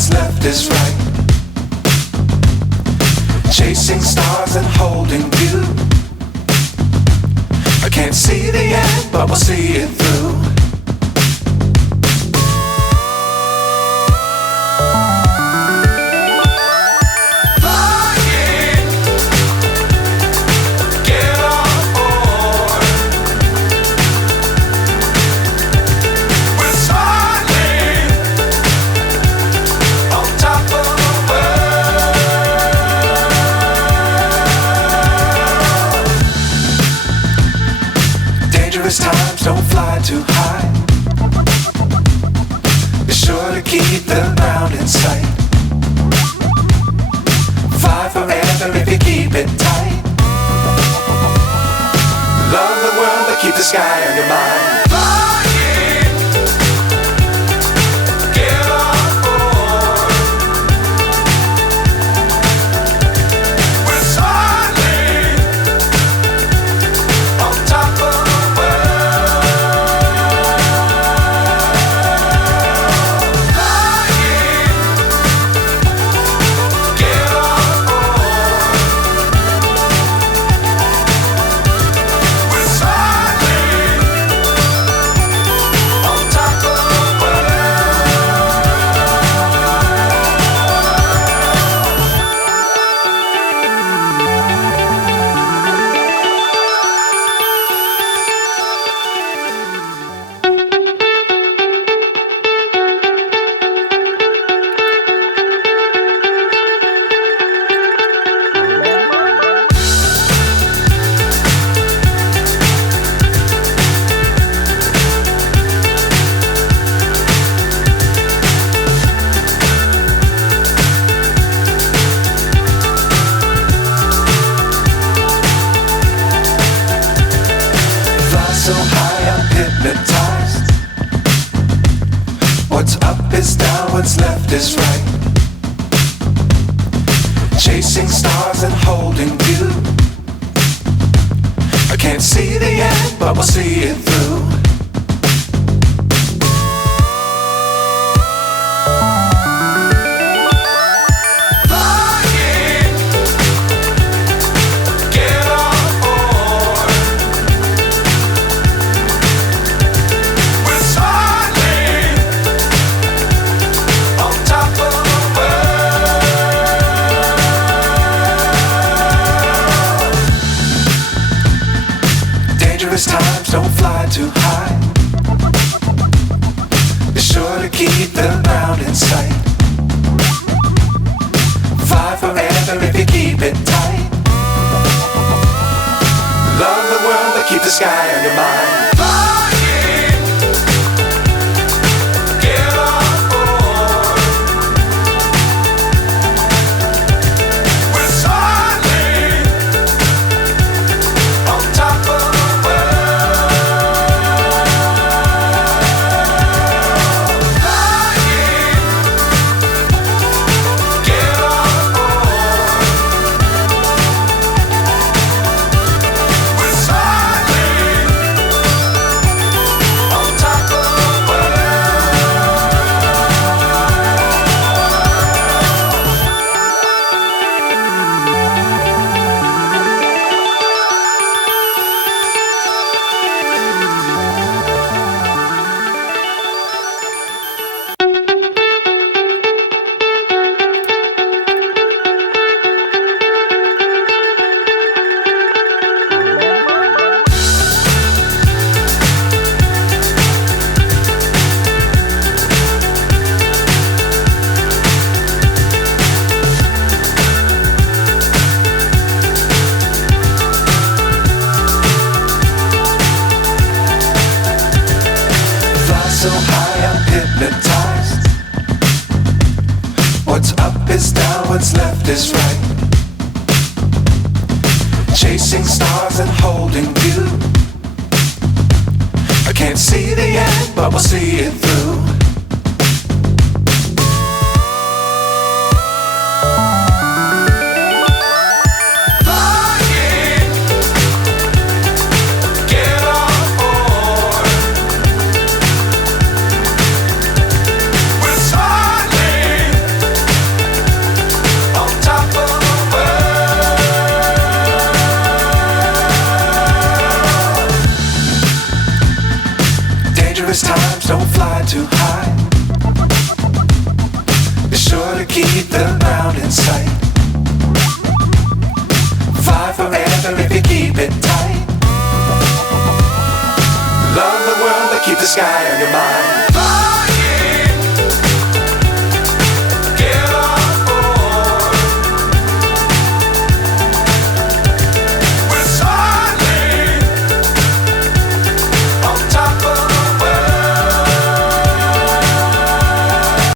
what's left is right. Chasing stars and holding you. I can't see the end, but we'll see it through. Times don't fly too high. Be sure to keep the ground in sight. Fly forever if you keep it tight. Love the world but keep the sky on your mind. So high I'm hypnotized. What's up is down, what's left is right. Chasing stars and holding you. I can't see the end, but we'll see it through. Times don't fly too high. Be sure to keep the ground in sight. Fly forever if you keep it tight. Love the world but keep the sky on your mind. So high I'm hypnotized. What's up is down, what's left is right. Chasing stars and holding you. I can't see the end, but we'll see it through. don't fly too high. Be sure to keep the ground in sight. Fly forever if you keep it tight. Love the world but keep the sky on your mind.